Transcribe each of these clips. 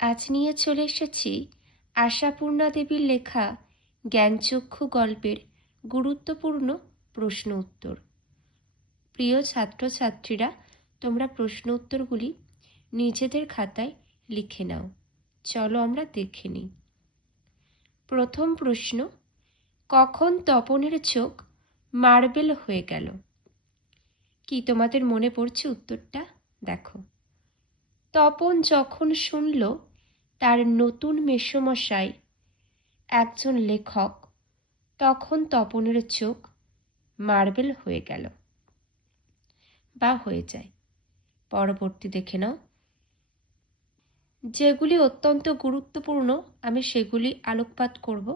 আজ নিয়ে চলে এসেছি আশাপূর্ণা দেবীর লেখা জ্ঞানচক্ষু গল্পের গুরুত্বপূর্ণ প্রশ্ন উত্তর। প্রিয় ছাত্রছাত্রীরা, তোমরা প্রশ্ন উত্তরগুলি নিজেদের খাতায় লিখে নাও। চলো আমরা দেখে নিই। প্রথম প্রশ্ন, কখন তপনের চোখ মার্বেল হয়ে গেল? কি তোমাদের মনে পড়ছে উত্তরটা? দেখো, তপন যখন শুনল তার নতুন মেসোমশাই একজন লেখক, তখন তপনের চোখ মার্বেল হয়ে গেল বা হয়ে যায়। পরবর্তী দেখে নাও। যেগুলি অত্যন্ত গুরুত্বপূর্ণ আমি সেগুলি আলোকপাত করব,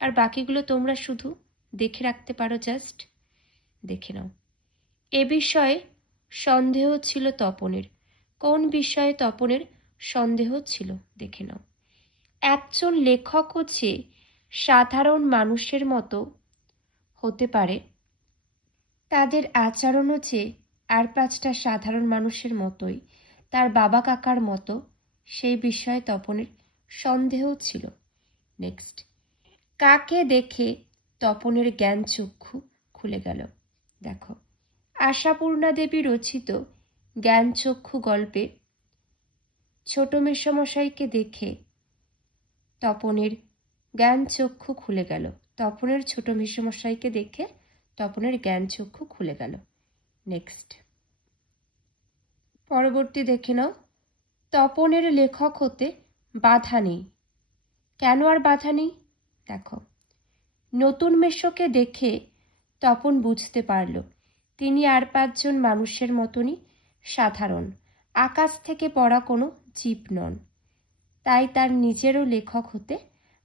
আর বাকিগুলো তোমরা শুধু দেখে রাখতে পারো। জাস্ট দেখে নাও। এ বিষয়ে সন্দেহ ছিল তপনের। কোন বিষয়ে তপনের সন্দেহ ছিল দেখে নাও। একজন লেখকও যে সাধারণ মানুষের মতো হতে পারে, তাদের আচরণও যে আর পাঁচটা সাধারণ মানুষের মতোই, তার বাবা কাকার মতো, সেই বিষয়ে তপনের সন্দেহ ছিল। নেক্সট, কাকে দেখে তপনের জ্ঞান চক্ষু খুলে গেল? দেখো, আশাপূর্ণা দেবী রচিত জ্ঞানচক্ষু গল্পে ছোট মেসোমশাইকে দেখে তপনের জ্ঞানচক্ষু খুলে গেল। তপনের ছোট মেসোমশাইকে দেখে তপনের জ্ঞানচক্ষু খুলে গেল। নেক্সট, পরবর্তী দেখে নাও। তপনের লেখক হতে বাধা নেই। কেন আর বাধা নেই? দেখো, নতুন মেসোকে দেখে তপন বুঝতে পারল তিনি আর পাঁচজন মানুষের মতনই সাধারণ, আকাশ থেকে পড়া কোনো জীব নন। তাই তার নিজেরও লেখক হতে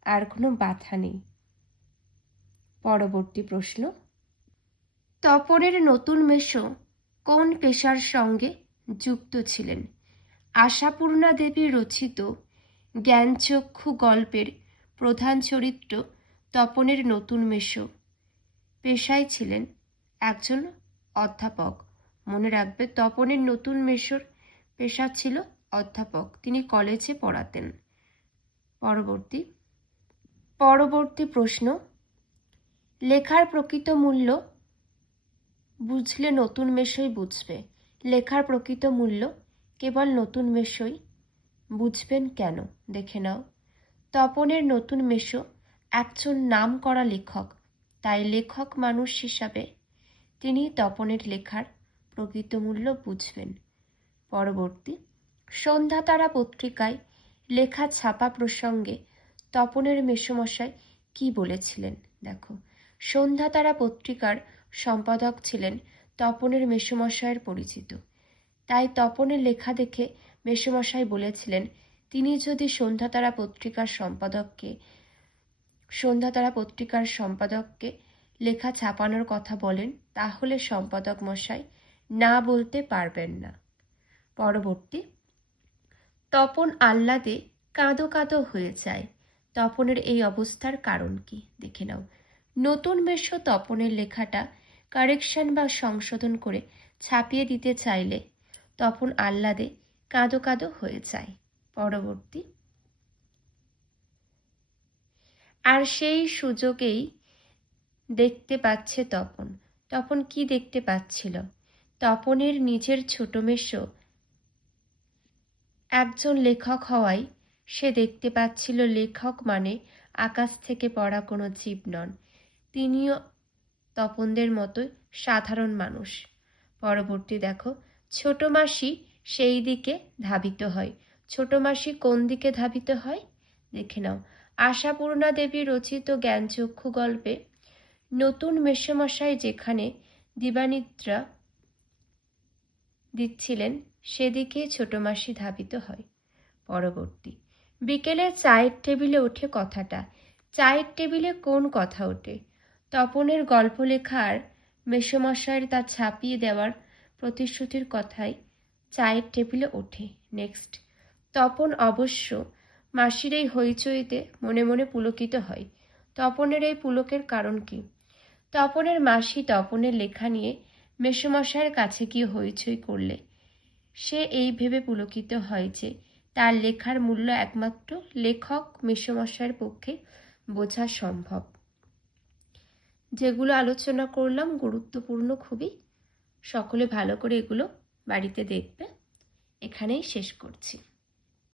আর কোনো বাধা নেই। পরবর্তী প্রশ্ন, তপনের নতুন মেসো কোন পেশার সঙ্গে যুক্ত ছিলেন? আশাপূর্ণা দেবী রচিত জ্ঞানচক্ষু গল্পের প্রধান চরিত্র তপনের নতুন মেসো পেশায় ছিলেন একজন অধ্যাপক। মনে রাখবে, তপনের নতুন মেসোর পেশা ছিল অধ্যাপক, তিনি কলেজে পড়াতেন। পরবর্তী প্রশ্ন, লেখার প্রকৃত মূল্য বুঝলে নতুন মেসোই বুঝবে। লেখার প্রকৃত মূল্য কেবল নতুন মেসোই বুঝবেন। কেন? দেখে নাও। তপনের নতুন মেসো একজন নামকরা লেখক, তাই লেখক মানুষ হিসাবে তিনি তপনের লেখার প্রকৃত মূল্য বুঝবেন। পরবর্তী, সন্ধ্যাতারা পত্রিকায় লেখা ছাপা প্রসঙ্গে তপনের মেসোমশাই কি বলেছিলেন? দেখো, সন্ধ্যাতারা পত্রিকার সম্পাদক ছিলেন তপনের মেসোমশাইয়ের পরিচিত, তাই তপনের লেখা দেখে মেসোমশাই বলেছিলেন তিনি যদি সন্ধ্যাতারা পত্রিকার সম্পাদককে লেখা ছাপানোর কথা বলেন, তাহলে সম্পাদক মশাই না বলতে পারবেন না। পরবর্তী, তপন আহ্লাদে কাঁদো কাঁদো হয়ে যায়। তপনের এই অবস্থার কারণ কি? দেখে নাও। নতুন মেসো তপনের লেখাটা কারেকশন বা সংশোধন করে ছাপিয়ে দিতে চাইলে তপন আহ্লাদে কাঁদো কাঁদো হয়ে যায়। পরবর্তী, আর সেই সুযোগেই দেখতে পাচ্ছে তপন। তপন কি দেখতে পাচ্ছিল? তপনের নিজের ছোট মেসো একজন লেখক হওয়ায় সে দেখতে পাচ্ছিল লেখক মানে আকাশ থেকে পড়া কোনো জীব নন, তিনিও তপনদের মতোই সাধারণ মানুষ। পরবর্তী দেখো, ছোট মাসি সেই দিকে ধাবিত হয়। ছোট মাসি কোন দিকে ধাবিত হয়? দেখে নাও। আশাপূর্ণা দেবী রচিত জ্ঞানচক্ষু গল্পে নতুন মেসোমশাই যেখানে দিবানিদ্রা দিচ্ছিলেন সেদিকে ছোট মাসি ধাবিত হয়। পরবর্তী, বিকেলে চায়ের টেবিলে ওঠে কথাটা। চায়ের টেবিলে কোন কথা ওঠে? তপনের গল্প লেখার মেসোমশাইয়ের তা ছাপিয়ে দেওয়ার প্রতিশ্রুতির কথাই চায়ের টেবিলে ওঠে। নেক্সট, তপন অবশ্য মাসির এই হইচইতে মনে মনে পুলকিত হয়। তপনের এই পুলকের কারণ কি? তপনের মাসি তপনের লেখা নিয়ে মেসোমশাইয়ের কাছে গিয়ে হইচই করলে সে এই ভেবে পুলকিত হয় যে তার লেখার মূল্য একমাত্র লেখক মেসোমশাইয়ের পক্ষে বোঝা সম্ভব। যেগুলো আলোচনা করলাম গুরুত্বপূর্ণ খুবই, সকলে ভালো করে এগুলো বাড়িতে দেখবে। এখানেই শেষ করছি।